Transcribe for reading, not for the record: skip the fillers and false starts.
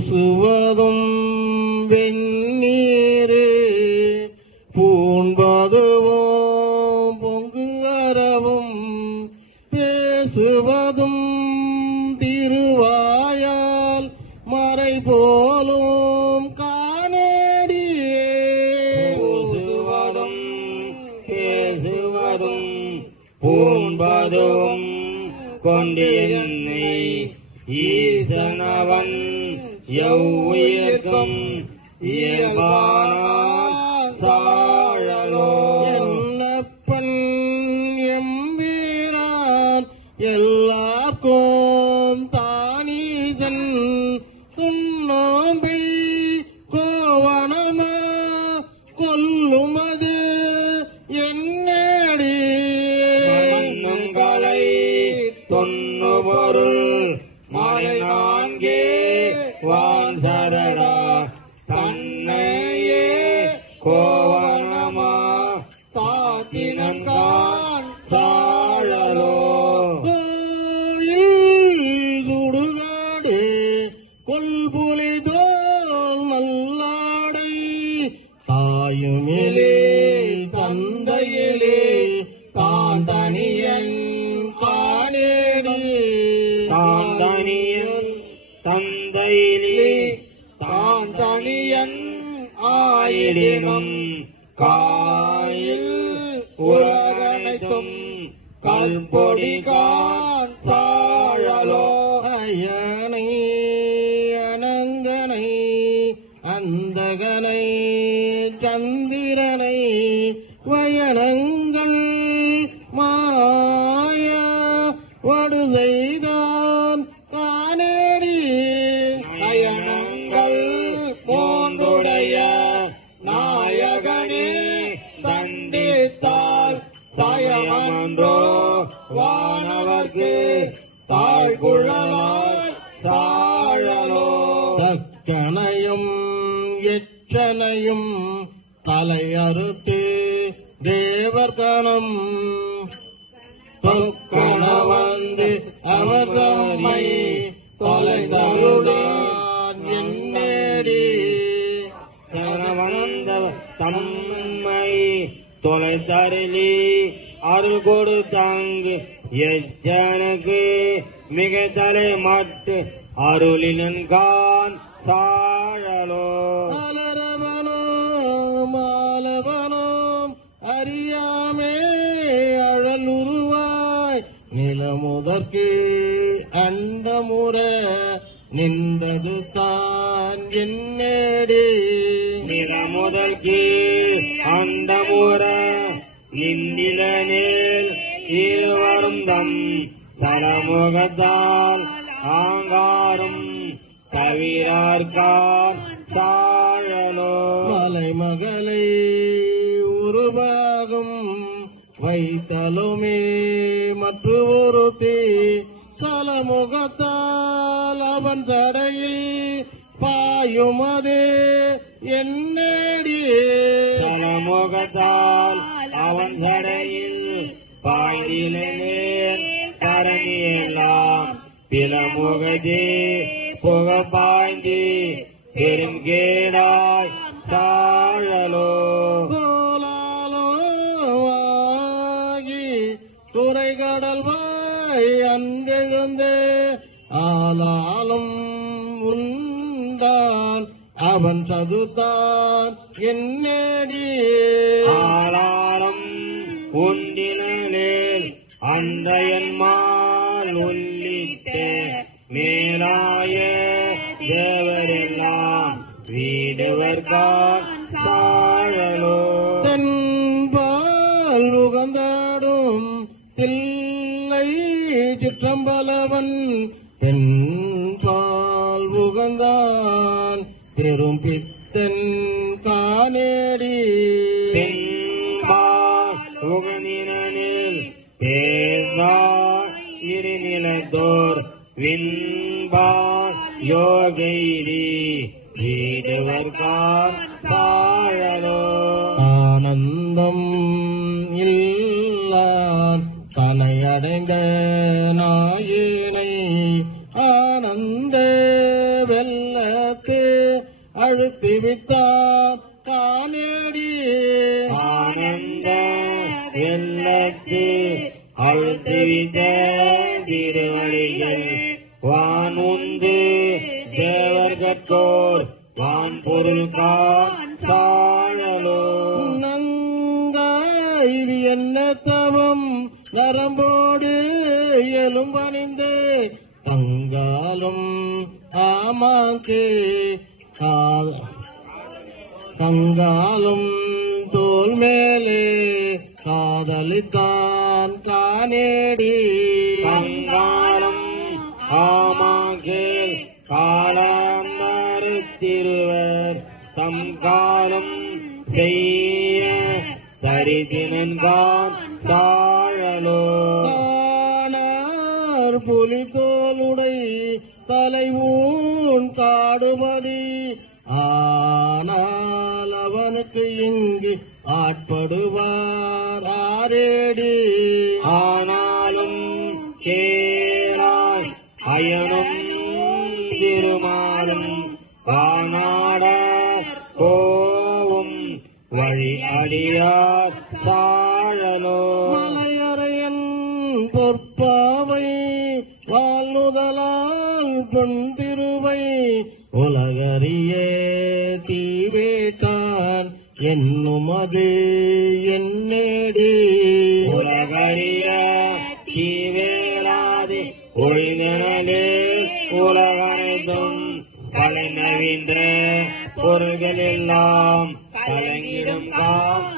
பூசுவதும் வெந்நீரு பூண்பதுவும் பொங்கு அறவும் பேசுவதும் திருவாயால் மறை போலும் காணேடியே பூசுவதும் பேசுவதும் பூண்பதும் கொண்டியன்னை ஈசனவன் எவ்வுயிர்க்கும் இயல்பானான் சாழலோ என்னப்பன் எம்பீரான் எல்லார்க்கும் தானீஜன் துன்னோம்பை கோவணமா கொல்லுமது என்னடி மண்ணுங்களை தொன்னு பொருள் மாலை நான்கே வான் சரடா தன்னையே கோவணமா தாத்தினங்கான் சாழலோ சுடுகாடு கொல்புலி தோல் நல்லாடை தாயுமிலே தந்தையிலே தான் தனியன் காணேடி தாந்தனியன் தந்தையிலே தான் தனியன் ஆயிடினும் காயில் உலகனைத்தும் கல்பொடிகான் சாழலோ அயனை அனங்கனை அந்தகனை சந்திரனை வயனங்கள் மாயா வடுதைதான் காணேடி நயனங்கள் மூன்றுடைய நாயகனே தண்டித்தால் சயமன்றோ வானவர்க்கு தாழ்குழலாய் சாழலோ தக்கனையும் எச்சனையும் தலையறுத்து தேவர்கணம் தொக்கண வந்து அவர் தம்மை தொலைதருளான் என்னேடி சரவணந்த தம்மை தொலைத்தருளி அருள் கொடுத்தாங்கு எச்சனுக்கு மிக தலை மட்டு அருளினன்கான் சாழலோ அலரவனோ மாலவனோம் அறியாமே அழலுருவாய் நிலமுதற்கு அண்டமுற நின்றது தான் என்னேடி முதல் கீழ் அண்டமுற நின்றில நேல் இருவரும் தம் தலமுகத்தால் ஆங்காரும் தவிரார்கான் சாழலோ மலைமகளை உருவாகும் வைத்தலுமே மற்ற ஒருத்தி தலமுகத்தால் அவன் தடையில் பாயுமதே என்னடியே தலமுகத்தால் அவன் தடையில் பாய்ந்திலேன் தரணியெல்லாம் பிளமுகதே புக பாய்ந்தி பெரும் கேடாய் சாழலோ கோலாலோவாகி குறைகடல் வாய் அன்றெழுந்தே ஆளாலும் உண்டான் அவன் சதுத்தான் என்னடியே ஆளாரம் உண்டினேல் அன்றையன்மால் உள்ளிட்ட மேலாய தேவரெல்லாம் வீடுவர்கான் சாழலோ தென்பால் உகந்தாடும் தில்லை சிற்றம்பலவன் தென்பால் உகந்தான் பெரும் பித்தன் காணேடி தென்பால் உகனினில் தேர்வா இருநிலத்தோர் விண்பால் யோகைரி வீடுவர்கான் சாழலோ ஆனந்தம் இல்லான் தனையடைந்த நாயினை ஆனந்த வெல்ல வெள்ளத்து அழுத்தி விட்டார் காணேடி ஆனந்த வெள்ளத்து அழுத்துவித்த திருவடிகள் வானுந்து தேவர்கட்கோர் வான் பொருள் காணலோ இது என்ன தவம் நரம்போடு எலும்பணிந்து தங்காலும் ஆமாக்கு தங்காலும் தோல் மேலே காதலித்தான் காணேடி கங்காலம் ஆமாகே காலம் மறுத்திருவர் தம் காலம் செய்ய தரிதினன்கான் தாழலோ ஆனார் புலிதோலுடை தலைவூன் காடுபடி ஆனால் அவனுக்கு இங்கு ஆட்படுவார் ஆரேடி ஆனாலும் கேராய் அயனும் திருமாலும் காணாட போவும் வழி அடியார் தாழலோ மலையறையன் பொற்பாவை வாழ்நுதலால் கொண்டிருவை உலகறிய தீவேட்டான் என்னும் அது என்னேடி உலகறிய தீவேளாது ஒழிநலே உலகனைத்தும் கலை நவீன்ற பொருள்கள் எல்லாம் கலங்கிடும் காம்